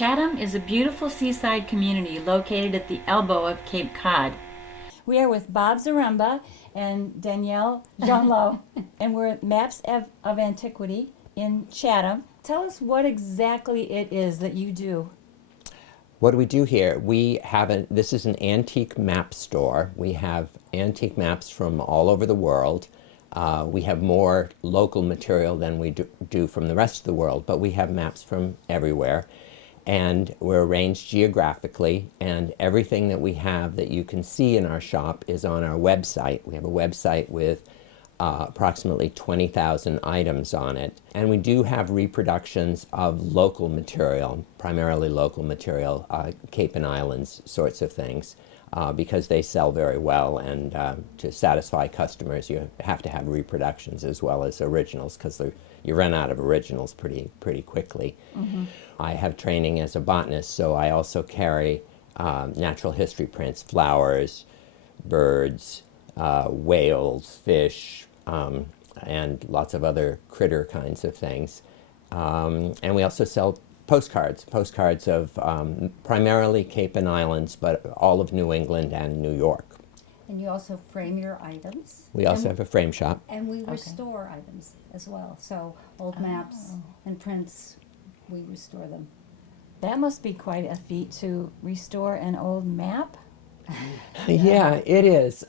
Chatham is a beautiful seaside community located at the elbow of Cape Cod. We are with Bob Zaremba and Danielle Jeanlot, and we're at Maps of Antiquity in Chatham. Tell us what exactly it is that you do. What do we do here? This is an antique map store. We have antique maps from all over the world. We have more local material than we do from the rest of the world, but we have maps from everywhere. And we're arranged geographically, and everything that we have that you can see in our shop is on our website. We have a website with approximately 20,000 items on it. And we do have reproductions of local material, primarily local material, Cape and Islands sorts of things, because they sell very well, and to satisfy customers you have to have reproductions as well as originals, because you run out of originals pretty quickly. Mm-hmm. I have training as a botanist, so I also carry natural history prints, flowers, birds, whales, fish, and lots of other critter kinds of things. And we also sell postcards of primarily Cape and Islands, but all of New England and New York. And you also frame your items. We also have a frame shop. And we restore items as well. So old maps and prints, we restore them. That must be quite a feat to restore an old map. Yeah, it is.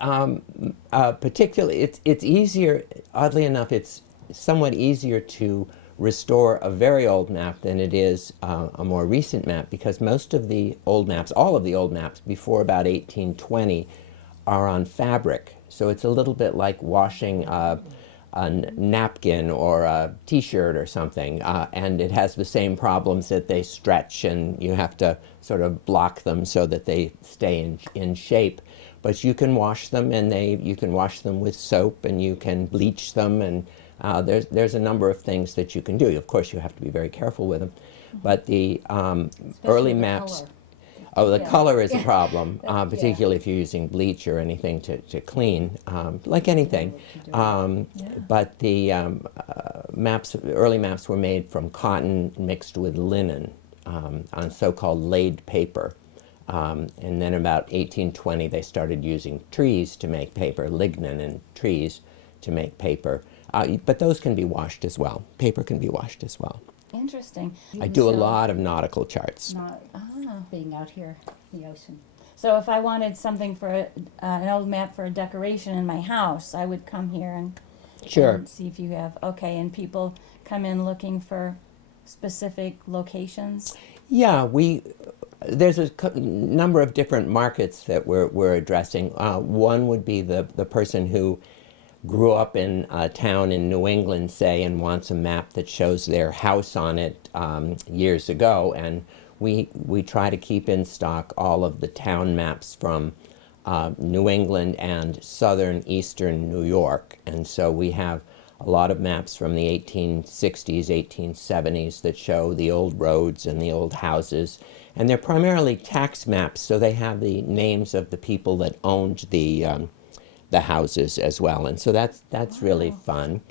Particularly, it's easier, oddly enough, it's somewhat easier to restore a very old map than it is a more recent map, because most of the old maps, all of the old maps before about 1820, are on fabric. So it's a little bit like washing a napkin or a t-shirt or something, and it has the same problems that they stretch, and you have to sort of block them so that they stay in shape. But you can wash them, and you can wash them with soap, and you can bleach them, and there's a number of things that you can do. Of course, you have to be very careful with them. But the early maps... Color. Oh, the color is a problem, particularly if you're using bleach or anything to clean, like anything. But the early maps were made from cotton mixed with linen on so-called laid paper. And then about 1820, they started using trees to make paper, lignin and trees to make paper. But those can be washed as well. Paper can be washed as well. Interesting. I do a lot of nautical charts. Not being out here in the ocean. So if I wanted something for an old map for a decoration in my house, I would come here and see if you have, and people come in looking for specific locations? Yeah, there's a number of different markets that we're addressing. One would be the person who grew up in a town in New England, say, and wants a map that shows their house on it years ago, and we try to keep in stock all of the town maps from New England and southern eastern New York. And so we have a lot of maps from the 1860s, 1870s that show the old roads and the old houses. And they're primarily tax maps, so they have the names of the people that owned the houses as well. And so that's really fun.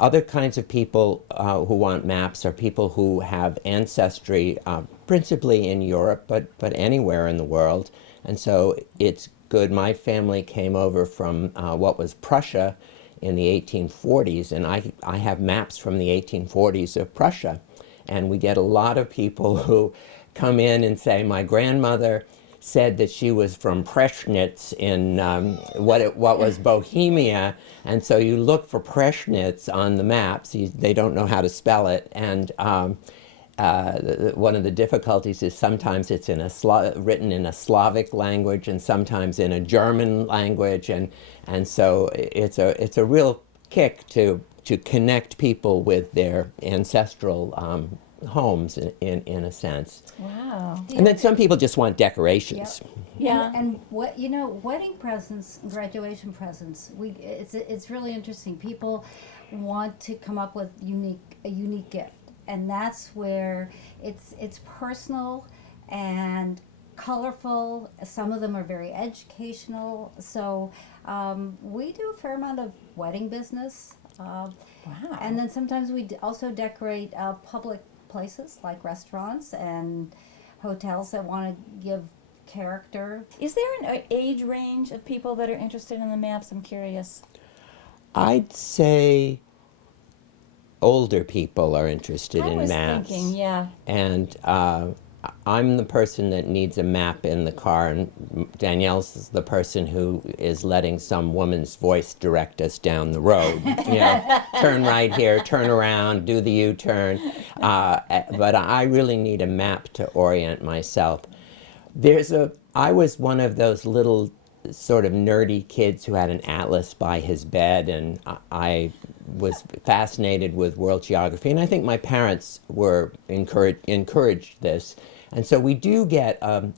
Other kinds of people who want maps are people who have ancestry principally in Europe, but anywhere in the world. And so it's good. My family came over from what was Prussia in the 1840s, and I have maps from the 1840s of Prussia. And we get a lot of people who come in and say, my grandmother said that she was from Preschnitz in what was Bohemia, and so you look for Preschnitz on the maps. They don't know how to spell it, and one of the difficulties is sometimes it's written in a Slavic language, and sometimes in a German language, and so it's a real kick to connect people with their ancestral homes in a sense. Wow. And then some people just want decorations. Yep. Yeah. And what wedding presents and graduation presents, it's really interesting. People want to come up with a unique gift, and that's where it's personal and colorful. Some of them are very educational. So we do a fair amount of wedding business. Wow. And then sometimes we also decorate public places like restaurants and hotels that want to give character. Is there an age range of people that are interested in the maps? I'm curious. I'd say older people are interested I in was maps. thinking, yeah. And I'm the person that needs a map in the car, and Danielle's the person who is letting some woman's voice direct us down the road. Turn right here, turn around, do the U-turn. But I really need a map to orient myself. I was one of those little sort of nerdy kids who had an atlas by his bed, and I was fascinated with world geography, and I think my parents were encouraged this. And so we do get a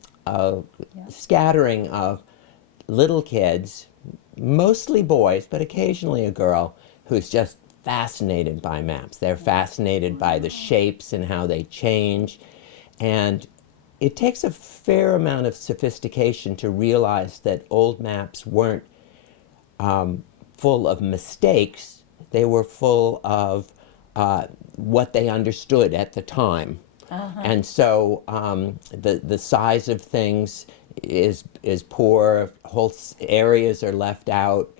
scattering of little kids, mostly boys, but occasionally a girl, who's just fascinated by maps. They're fascinated by the shapes and how they change. And it takes a fair amount of sophistication to realize that old maps weren't full of mistakes. They were full of what they understood at the time. And so the size of things is poor. Whole areas are left out.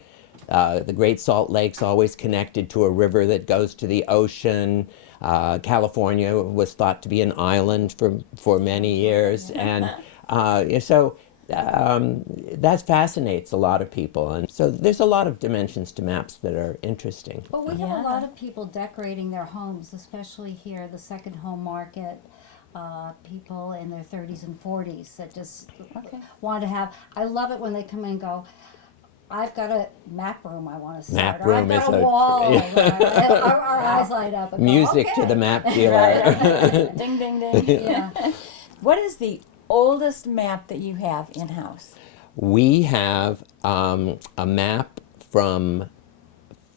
The Great Salt Lake's always connected to a river that goes to the ocean. California was thought to be an island for many years, and so that fascinates a lot of people. And so there's a lot of dimensions to maps that are interesting. But we have a lot of people decorating their homes, especially here, the second home market. People in their 30s and 40s that just want to have. I love it when they come in and go, I've got a map room I want to start. Map room or I've got is a wall. Our eyes light up. And Music go, to the map dealer. Ding, ding, ding. Yeah. What is the oldest map that you have in-house? We have a map from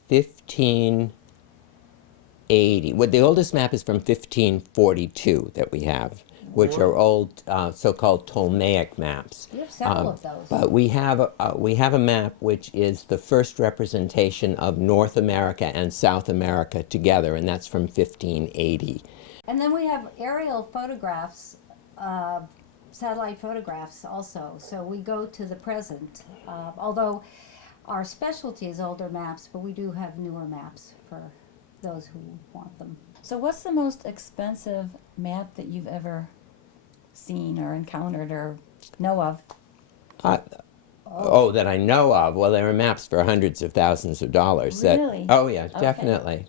1580. Well, the oldest map is from 1542 that we have, which are old so-called Ptolemaic maps. We have several of those. But we have a map which is the first representation of North America and South America together, and that's from 1580. And then we have aerial photographs, satellite photographs also. So we go to the present, although our specialty is older maps, but we do have newer maps for those who want them. So what's the most expensive map that you've ever seen or encountered or know of? That I know of. Well, there are maps for hundreds of thousands of dollars. Really? Oh yeah, Okay. definitely.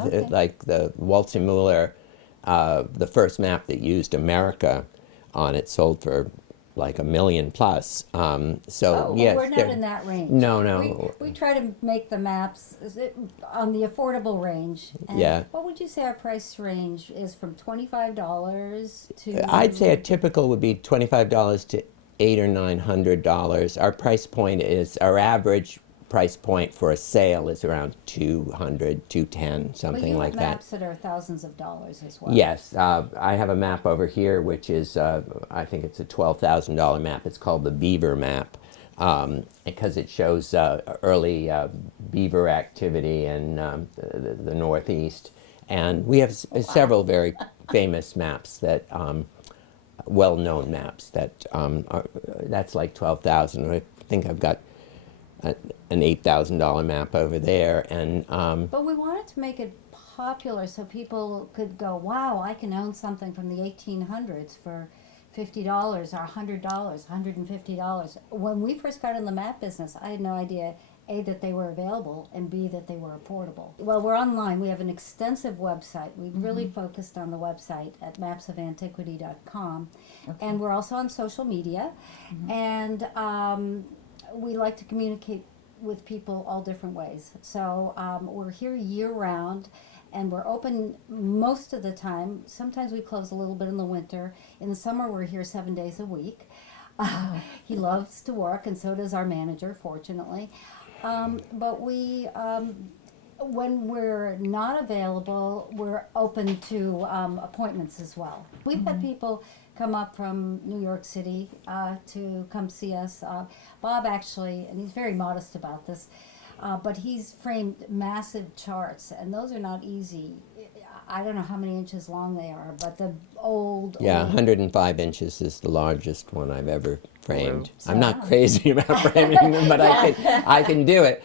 Okay. Like the Waldseemüller, the first map that used America on it sold for like $1 million plus. Yes, we're not in that range. No. We try to make the maps on the affordable range. And Yeah. What would you say our price range is from $25 to? I'd say a typical would be $25 to $800 or $900. Our price point is, our average price point for a sale is around $200, $210, something like But you have that. maps that are thousands of dollars as well. Yes, I have a map over here, which is, I think it's a $12,000 map. It's called the Beaver map, because it shows early beaver activity in the Northeast. And we have several very famous maps that, well-known maps that that's like $12,000. I think I've got an $8,000 map over there, and But we wanted to make it popular so people could go, wow, I can own something from the 1800s for $50 or $100, $150. When we first got in the map business, I had no idea, A, that they were available, and B, that they were affordable. Well, we're online. We have an extensive website. We really focused on the website at mapsofantiquity.com. And we're also on social media. And we like to communicate with people all different ways. So we're here year-round, and we're open most of the time. Sometimes we close a little bit in the winter. In the summer, we're here 7 days a week. He loves to work, and so does our manager, fortunately. But we, when we're not available, we're open to appointments as well. We've had people come up from New York City to come see us. Bob actually, and he's very modest about this, but he's framed massive charts, and those are not easy. I don't know how many inches long they are, but the old. Yeah, old 105 inches is the largest one I've ever framed. Wow. I'm not crazy about framing them, but I can do it.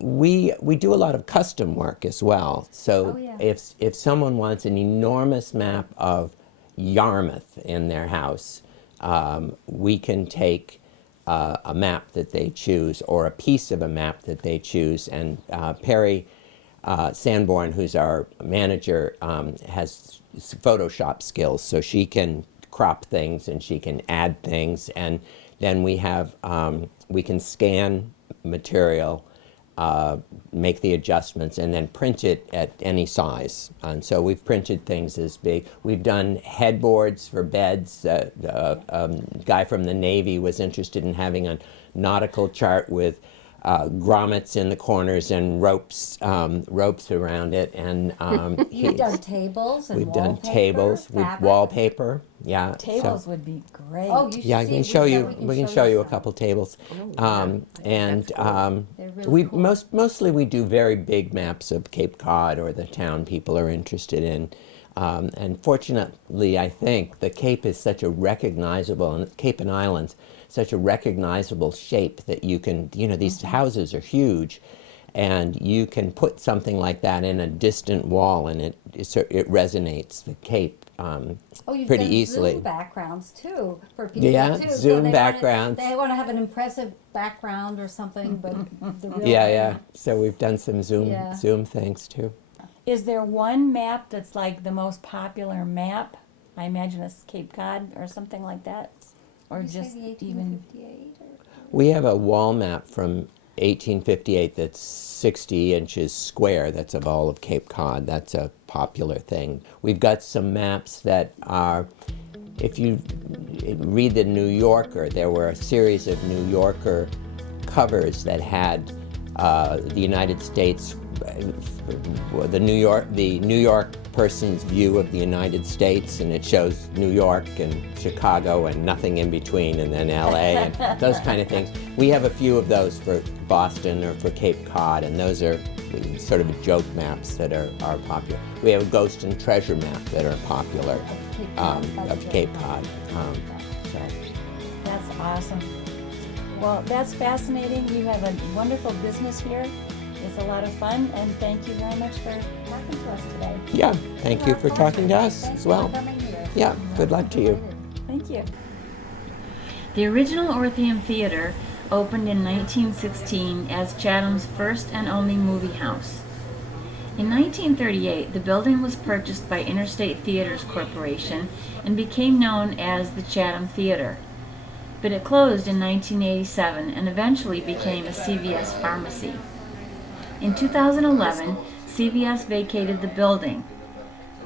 We do a lot of custom work as well. So Oh, yeah. if someone wants an enormous map of Yarmouth in their house, we can take a map that they choose or a piece of a map that they choose, and Perry Sanborn, who's our manager, has Photoshop skills, so she can crop things and she can add things, and then we have we can scan material, make the adjustments, and then print it at any size. And so we've printed things as big. We've done headboards for beds. Guy from the Navy was interested in having a nautical chart with grommets in the corners and ropes around it, and You've done tables and we've done wallpaper, tables with fabric. wallpaper. Yeah, Tables so, would be great. Oh, you should yeah, I see can it. show you. We We can show you a some. couple tables, They're really we cool. mostly we do very big maps of Cape Cod or the town people are interested in. And fortunately, I think the Cape is such a recognizable, and Cape and Islands, such a recognizable shape that you can, these houses are huge, and you can put something like that in a distant wall, and it resonates the Cape Oh, you've pretty done easily. Zoom backgrounds too for people Yeah, too. Zoom they backgrounds. they want to have an impressive background or something, but the real Yeah. So we've done some Yeah. Zoom things too. Is there one map that's like the most popular map? I imagine it's Cape Cod or something like that, or You say just the even. 1858 or? We have a wall map from 1858 that's 60 inches square. That's of all of Cape Cod. That's a popular thing. We've got some maps that are, if you read the New Yorker, there were a series of New Yorker covers that had the United States, the New York person's view of the United States, and it shows New York and Chicago and nothing in between, and then LA and those kind of things. We have a few of those for Boston or for Cape Cod, and those are sort of joke maps that are popular. We have a ghost and treasure map that are popular Cape Cod, that's of good. Cape Cod. So. That's awesome. Well, that's fascinating. You have a wonderful business here. It's a lot of fun, and thank you very much for talking to us today. Yeah, thank you Our for talking to pleasure. us Thank as you well. for coming here. Yeah, good luck to you. Thank you. The original Orpheum Theater opened in 1916 as Chatham's first and only movie house. In 1938, the building was purchased by Interstate Theaters Corporation and became known as the Chatham Theater. But it closed in 1987 and eventually became a CVS pharmacy. In 2011, CVS vacated the building,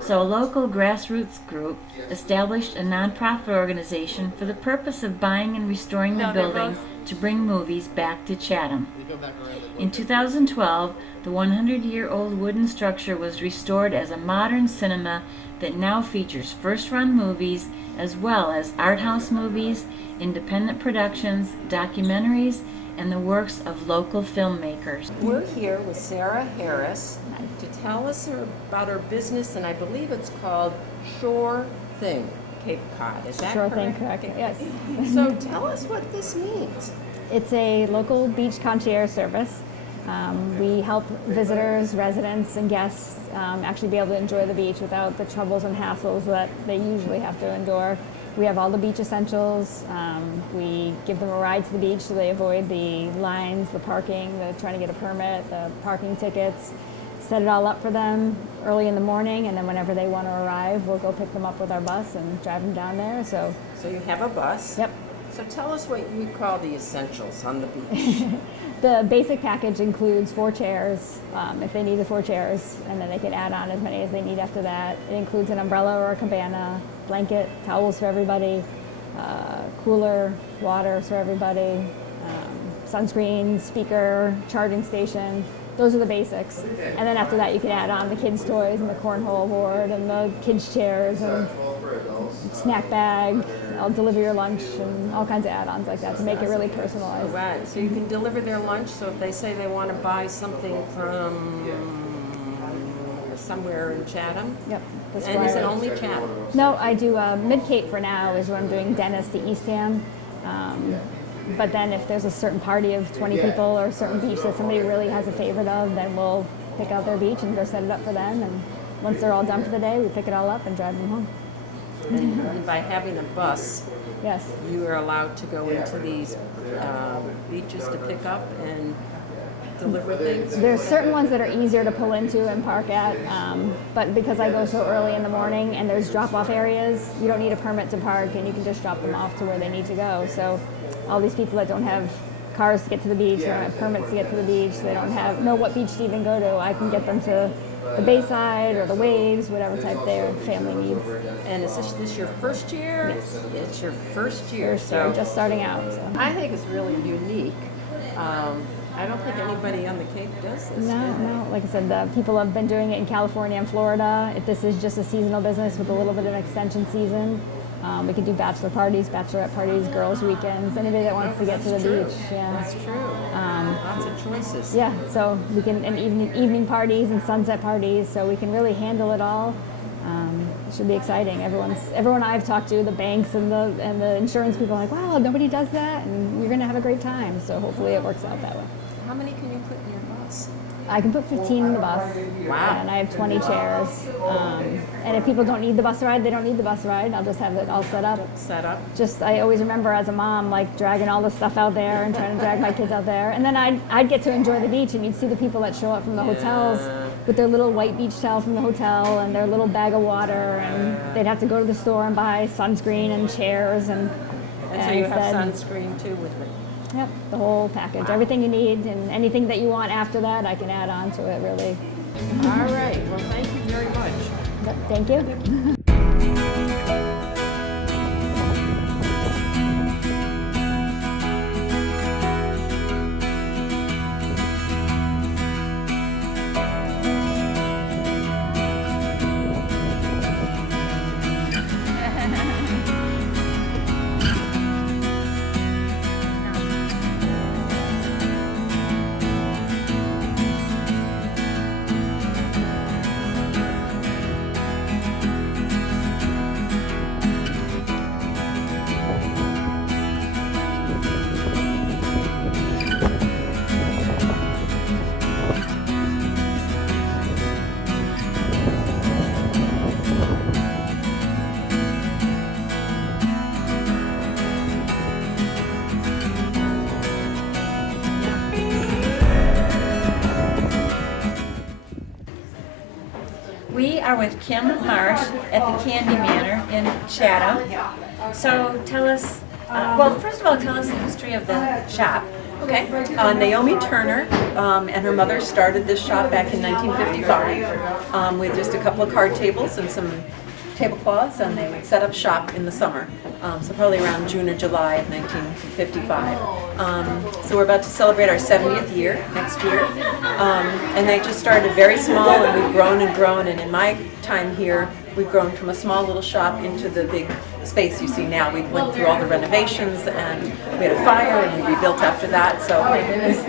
so a local grassroots group established a nonprofit organization for the purpose of buying and restoring the building to bring movies back to Chatham. In 2012, the 100-year-old wooden structure was restored as a modern cinema that now features first-run movies as well as art house movies, independent productions, documentaries, and the works of local filmmakers. We're here with Sarah Harris to tell us about her business, and I believe it's called Shore Thing, Cape Cod. Is that Sure correct? thing, correct. Yes. So tell us what this means. It's a local beach concierge service. We help visitors, residents, and guests actually be able to enjoy the beach without the troubles and hassles that they usually have to endure. We have all the beach essentials. We give them a ride to the beach so they avoid the lines, the parking, the trying to get a permit, the parking tickets. Set it all up for them early in the morning, and then whenever they want to arrive, we'll go pick them up with our bus and drive them down there. So, So you have a bus. yep. So tell us what you call the essentials on the beach. The basic package includes 4 chairs, if they need the 4 chairs, and then they can add on as many as they need after that. It includes an umbrella or a cabana, blanket, towels for everybody, cooler, water for everybody, sunscreen, speaker, charging station. Those are the basics. And then after that, you can add on the kids' toys and the cornhole board and the kids' chairs and snack bag. I'll deliver your lunch and all kinds of add-ons like that to make it really personalized. Right. So you can deliver their lunch. So if they say they want to buy something from somewhere in Chatham. Yep. That's And where is I it live. only Chatham? No, I do Mid-Cape for now is what I'm doing, Dennis to Eastham. But then if there's a certain party of 20 people or a certain beach that somebody really has a favorite of, then we'll pick out their beach and go set it up for them. And once they're all done for the day, we pick it all up and drive them home. And by having a bus, Yes. you are allowed to go into these beaches to pick up and deliver things? There's certain ones that are easier to pull into and park at, but because I go so early in the morning and there's drop-off areas, you don't need a permit to park and you can just drop them off to where they need to go. So all these people that don't have cars to get to the beach, they don't have permits to get to the beach, they don't know what beach to even go to, I can get them to the Bayside or the Waves, whatever type their family needs. And is this your first year? Yes. It's your first year. So just starting out. So. I think it's really unique. I don't think anybody on the Cape does this. No. Like I said, the people have been doing it in California and Florida. If this is just a seasonal business with a little bit of an extension season, we could do bachelor parties, bachelorette parties, girls' weekends, anybody that wants to get to the beach. Yeah. That's true. Lots of choices. Yeah, so we can, and evening parties and sunset parties, so we can really handle it all. It should be exciting. Everyone I've talked to, the banks and the insurance people, are like, wow, nobody does that, and you're gonna have a great time. So hopefully it works out that way. How many can you put in your bus? I can put 15 in the bus. Wow. And I have 20 chairs. And if people don't need the bus ride, they don't need the bus ride. I'll just have it all set up. Set up. I always remember as a mom, like dragging all the stuff out there and trying to drag my kids out there. And then I'd get to enjoy the beach, and you'd see the people that show up from the hotels with their little white beach towel from the hotel and their little bag of water, and they'd have to go to the store and buy sunscreen and chairs and So you have instead- sunscreen too with me. Yep, the whole package, everything you need, and anything that you want after that, I can add on to it, really. All right. Well, thank you very much. Yep, thank you. We are with Kim Marsh at the Candy Manor in Chatham. So tell us, well, first of all, tell us the history of the shop. Okay. Naomi Turner and her mother started this shop back in 1955 with just a couple of card tables and some tablecloths, and they would set up shop in the summer, so probably around June or July of 1955. So we're about to celebrate our 70th year next year, and they just started very small, and we've grown and grown, and in my time here, we've grown from a small little shop into the big space you see now. We went through all the renovations, and we had a fire, and we rebuilt after that, so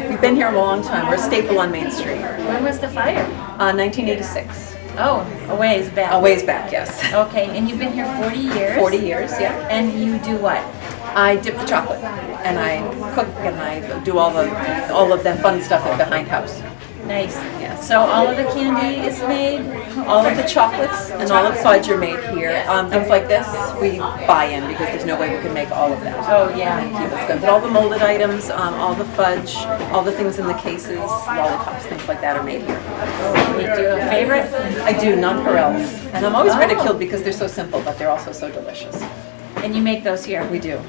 we've been here a long time. We're a staple on Main Street. When was the fire? 1986. Oh, a ways back. A ways back, yes. Okay, and you've been here 40 years? 40 years, yeah. And you do what? I dip the chocolate, and I cook, and I do all of the fun stuff behind house. Nice. Yeah. So all of the candy is made? All of the chocolates and all of the fudge are made here. Things like this we buy in because there's no way we can make all of that. Oh, yeah. And keep it good. But all the molded items, all the fudge, all the things in the cases, lollipops, things like that are made here. You do a favorite? I do nonpareils, and I'm always ridiculed because they're so simple, but they're also so delicious. And you make those here? We do.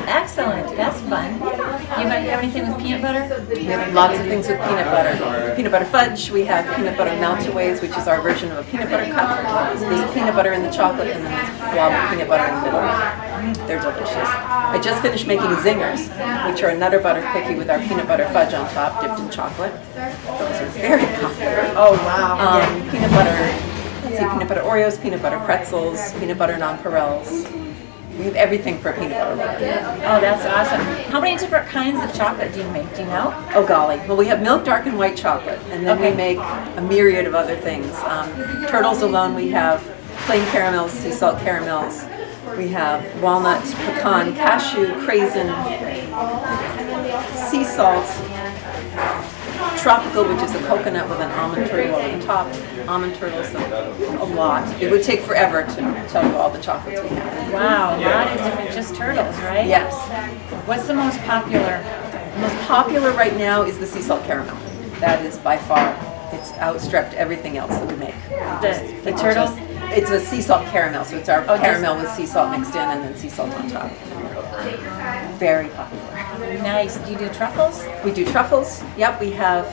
Excellent. That's fun. You have anything with peanut butter? We have lots of things with peanut butter. Peanut butter fudge, we have peanut butter meltaways, which is our version of a peanut butter cup. There's peanut butter in the chocolate, and then there's blob of peanut butter in the middle. They're delicious. I just finished making zingers, which are a Nutter Butter cookie with our peanut butter fudge on top, dipped in chocolate. Those are very popular. Oh, wow. Peanut butter, let's see, peanut butter Oreos, peanut butter pretzels, peanut butter nonpareils. We have everything for peanut butter making. Oh, that's awesome. How many different kinds of chocolate do you make? Do you know? Oh golly. Well, we have milk, dark, and white chocolate, and then Okay. we make a myriad of other things. Turtles alone, we have plain caramels, sea salt caramels. We have walnut, pecan, cashew, craisin, sea salt, tropical, which is a coconut with an almond turtle over the top. Almond turtles, a lot. It would take forever to tell you all the chocolates we have. Wow, a lot of different, just turtles, right? Yes. What's the most popular? The most popular right now is the sea salt caramel. That is by far, it's outstripped everything else that we make. The turtle? It's a sea salt caramel, so it's our just- caramel with sea salt mixed in and then sea salt on top. Very popular. Nice. Do you do truffles? We do truffles. Yep, we have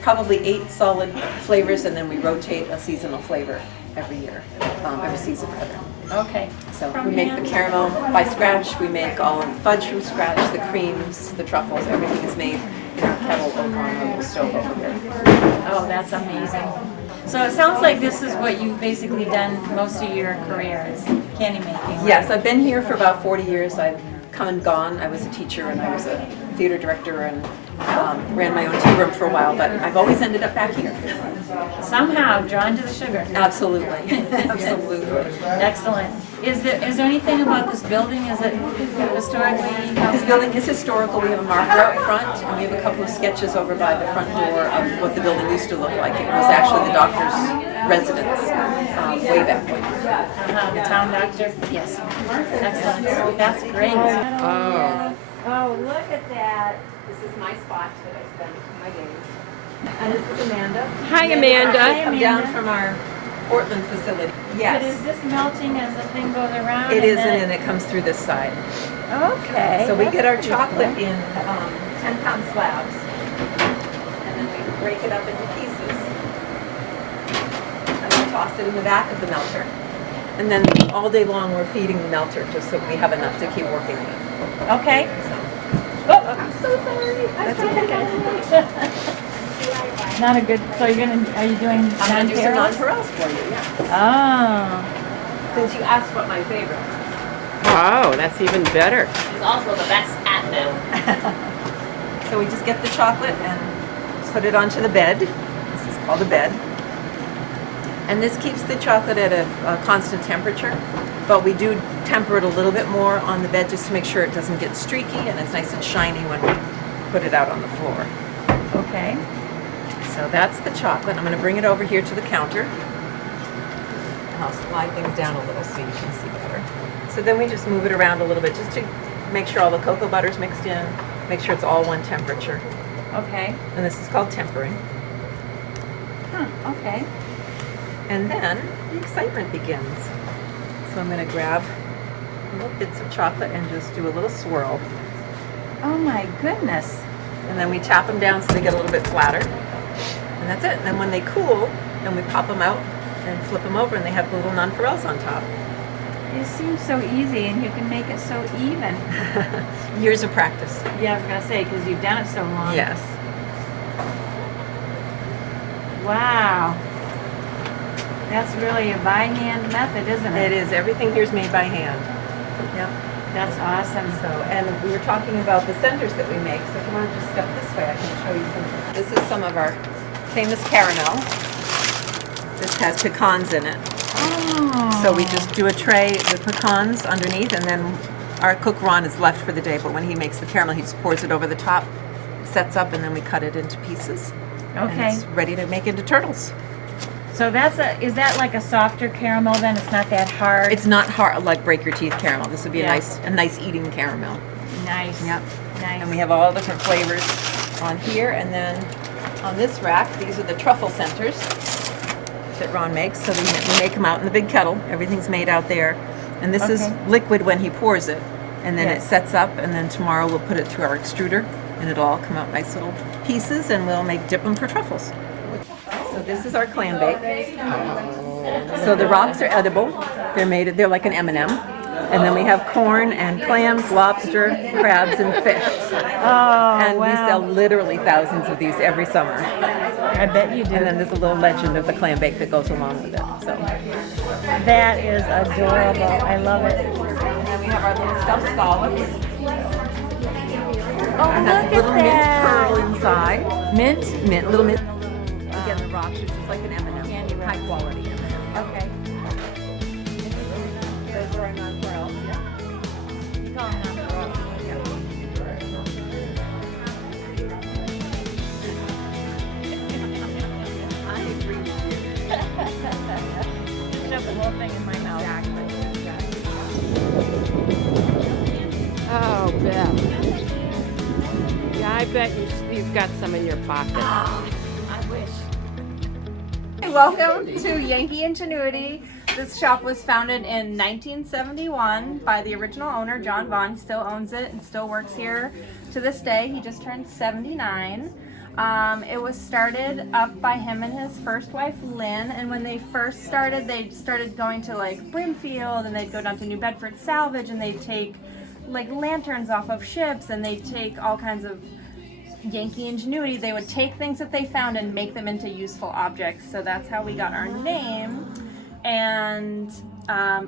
probably 8 solid flavors, and then we rotate a seasonal flavor every year, every season rather. Okay. So we make the caramel by scratch. We make all of the fudge from scratch, the creams, the truffles. Everything is made in our kettle over on a little stove over here. Oh, that's amazing. So it sounds like this is what you've basically done most of your career is candy making. Yes, I've been here for about 40 years. I've come and gone. I was a teacher and I was a theater director and ran my own tea room for a while, but I've always ended up back here. Somehow drawn to the sugar. Absolutely, absolutely. Excellent. Is there anything about this building? Is it historically? This building is historical. We have a marker out front, and we have a couple of sketches over by the front door of what the building used to look like. It was actually the doctor's residence way back when. The town doctor? Yes. Excellent. That's great. Oh, look at that. This is my spot that I spend my days. And this is Amanda. Hi, Amanda. Come down from our Portland facility. But Yes. is this melting as the thing goes around? It is, then and it comes through this side. Okay. So we that's get our pretty chocolate cool. in 10-pound slabs, and then we break it up into pieces, and we toss it in the back of the melter. And then all day long we're feeding the melter just so we have enough to keep working with. Okay. So, Oh, I'm so sorry. that's okay. Not a good. So you're gonna? Are you doing I'm going to do some non-pearls? nonpareils for you, yeah. Oh. Since you asked what my favorite was. Oh, that's even better. He's also the best at them. So we just get the chocolate and put it onto the bed. This is called a bed. And this keeps the chocolate at a constant temperature, but we do temper it a little bit more on the bed just to make sure it doesn't get streaky and it's nice and shiny when we put it out on the floor. Okay. So that's the chocolate. I'm going to bring it over here to the counter. And I'll slide things down a little so you can see better. So then we just move it around a little bit just to make sure all the cocoa butter's mixed in, make sure it's all one temperature. Okay. And this is called tempering. Okay. And then the excitement begins. So I'm going to grab little bits of chocolate and just do a little swirl. Oh my goodness. And then we tap them down so they get a little bit flatter. And that's it. And then when they cool, then we pop them out and flip them over and they have the little nonpareils on top. It seems so easy, and you can make it so even. Years of practice. Yeah, I was gonna say because you've done it so long. Yes. Wow. That's really a by hand method, isn't It it? is. Everything here is made by hand. Yep. That's awesome. So, and we were talking about the centers that we make. So if you want to just step this way, I can show you some. This is some of our famous caramel. This has pecans in it. Oh. So we just do a tray with pecans underneath, and then our cook Ron is left for the day. But when he makes the caramel, he just pours it over the top, sets up, and then we cut it into pieces. And Okay. it's ready to make into turtles. So is that like a softer caramel then? It's not that hard? It's not hard like break your teeth caramel. This would be Yeah. a nice eating caramel. nice. Yep. Nice. And we have all different flavors on here, and then on this rack, these are the truffle centers that Ron makes. So we make them out in the big kettle. Everything's made out there, and this is Okay. liquid when he pours it, and then Yes. it sets up, and then tomorrow we'll put it through our extruder, and it'll all come out nice little pieces, and we'll dip them for truffles. So this is our clam bake. So the rocks are edible. They're like an M&M. And then we have corn and clams, lobster, crabs, and fish. Oh, And we wow. sell literally thousands of these every summer. I bet you do. And then there's a little legend of the clam bake that goes along with it. So That is adorable. I love it. we have our little stuffed scallops. Oh, And look that's a little at mint that. pearl inside. Mint? Mint, little mint. Again, the rocks, it's just like an M&M. Candy High wrap. quality M&M. Okay. Those are our non-pearls, yeah. You call them non-pearl. I agree with you. Shove the whole thing in my mouth. Oh, Beth. Yeah, I bet you've got some in your pocket. Welcome to Yankee Ingenuity. This shop was founded in 1971 by the original owner, John Vaughn. He still owns it and still works here to this day. He just turned 79. It was started up by him and his first wife, Lynn. And when they first started, they started going to like Brimfield, and they'd go down to New Bedford Salvage, and they'd take like lanterns off of ships, and they'd take all kinds of Yankee ingenuity. They would take things that they found and make them into useful objects. So that's how we got our name. And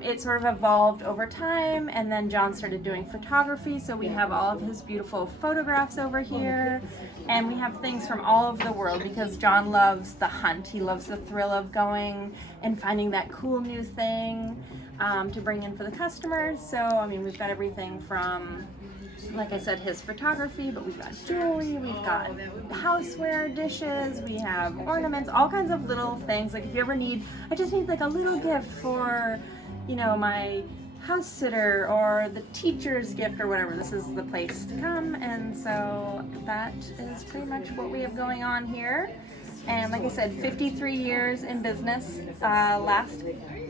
it sort of evolved over time, and then John started doing photography, so we have all of his beautiful photographs over here, and we have things from all over the world because John loves the hunt. He loves the thrill of going and finding that cool new thing to bring in for the customers. So I mean, we've got everything from, like I said, his photography, but we've got jewelry, we've got houseware, dishes, we have ornaments, all kinds of little things. Like if you ever need, I just need like a little gift for, you know, my house sitter or the teacher's gift or whatever, this is the place to come. And so that is pretty much what we have going on here. And like I said, 53 years in business.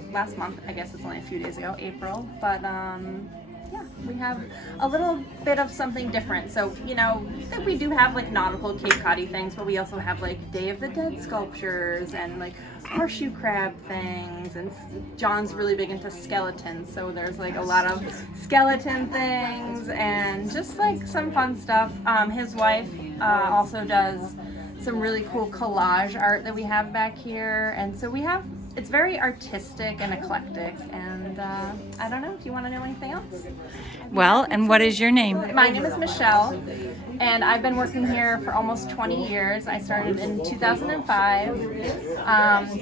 Last month, I guess it's only a few days ago, April, but yeah, we have a little bit of something different. So, you know, we do have like nautical Cape Cod-y things, but we also have like Day of the Dead sculptures and like horseshoe crab things. And John's really big into skeletons, so there's like a lot of skeleton things and just like some fun stuff. His wife also does some really cool collage art that we have back here. And so we have, it's very artistic and eclectic, and I don't know, do you want to know anything else? Well, and what is your name? My name is Michelle, and I've been working here for almost 20 years. I started in 2005.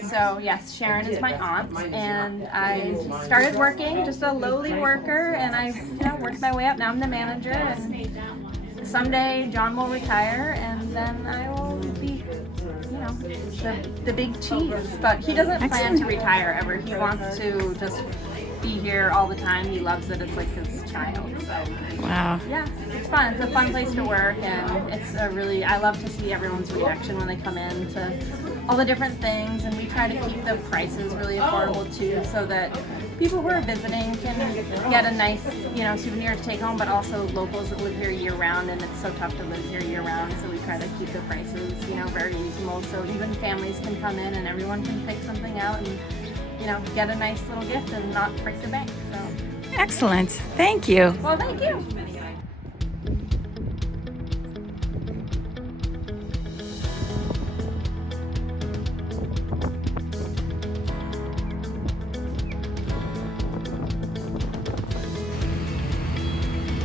So yes, Sharon is my aunt, and I started working, just a lowly worker, and I worked my way up. Now I'm the manager, and someday John will retire, and then I will be the big cheese. But he doesn't plan to retire ever. He wants to just be here all the time. He loves it. It's like his child. So Wow. yeah, it's fun. It's a fun place to work, and it's a really, I love to see everyone's reaction when they come in to all the different things. And we try to keep the prices really affordable too, so that people who are visiting can get a nice, souvenir to take home, but also locals that live here year round, and it's so tough to live here year round, so we try to keep the prices, very reasonable, so even families can come in and everyone can pick something out and, get a nice little gift and not break the bank, so. Excellent. Thank you. Well, thank you.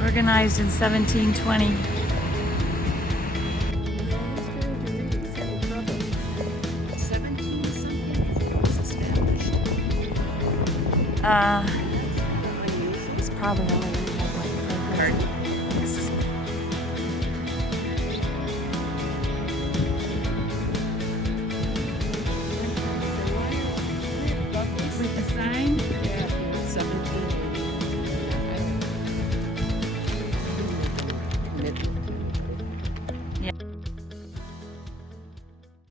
Organized in 1720. It's probably only